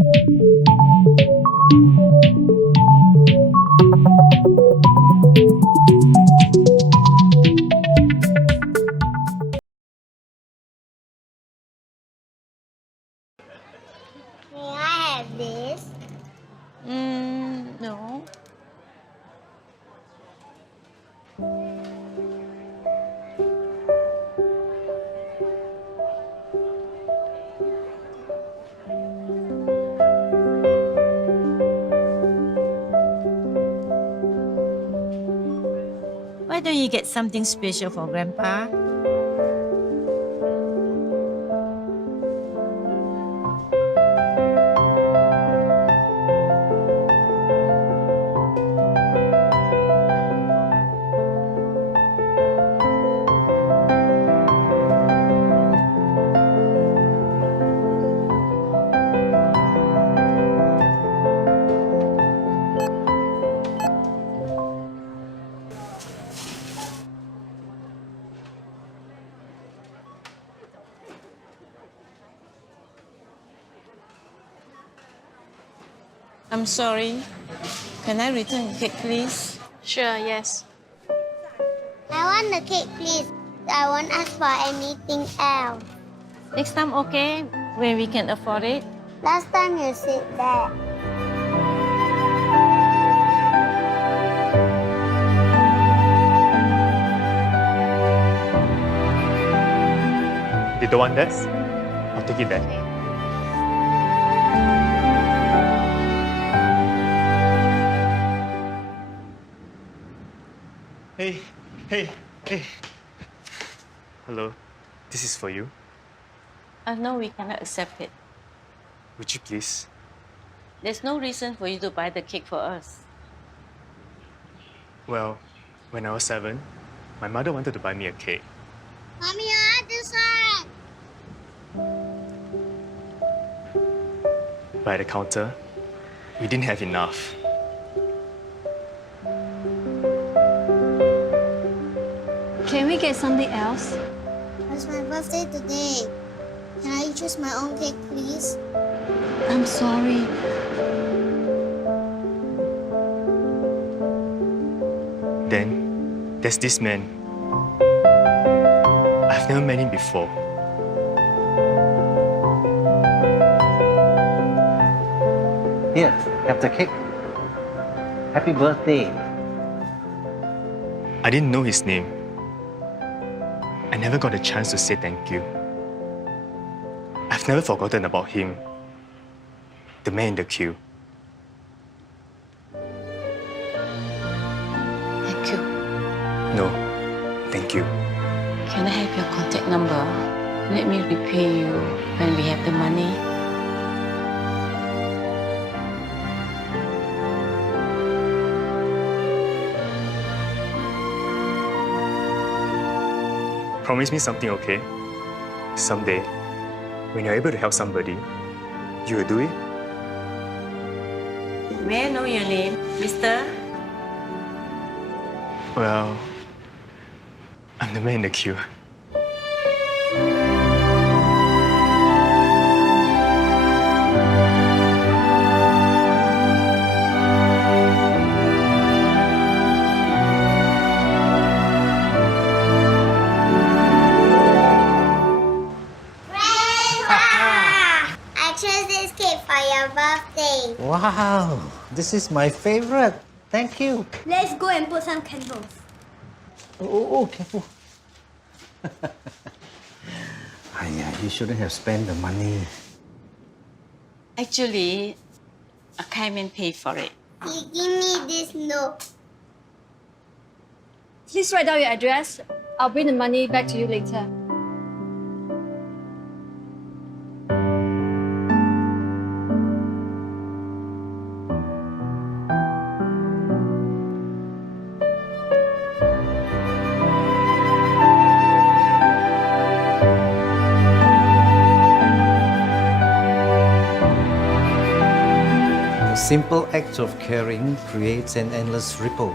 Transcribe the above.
May I have this? No. Why don't you get something special for Grandpa? I'm sorry. Can I return the cake, please? Sure, yes. I want the cake, please. I won't ask for anything else. Next time, okay? When we can afford it? Last time you said that. You don't want this? I'll take it back. Hey. Hello, this is for you. No, we cannot accept it. Would you please? There's no reason for you to buy the cake for us. Well, when I was 7, my mother wanted to buy me a cake. Mommy, I want this one. But at the counter, we didn't have enough. Can we get something else? It's my birthday today. Can I choose my own cake, please? I'm sorry. Then, there's this man. I've never met him before. Here, have the cake. Happy birthday. I didn't know his name. I never got a chance to say thank you. I've never forgotten about him. The man in the queue. Thank you. No, thank you. Can I have your contact number? Let me repay you when we have the money. Promise me something, okay? Someday, when you're able to help somebody, you will do it? May I know your name, mister? Well, I'm the man in the queue. I chose this cake for your birthday. Wow, this is my favorite. Thank you. Let's go and put some candles. Oh, careful. You shouldn't have spent the money. Actually, a kind man paid for it. He give me this note. Please write down your address. I'll bring the money back to you later. A simple act of caring creates an endless ripple.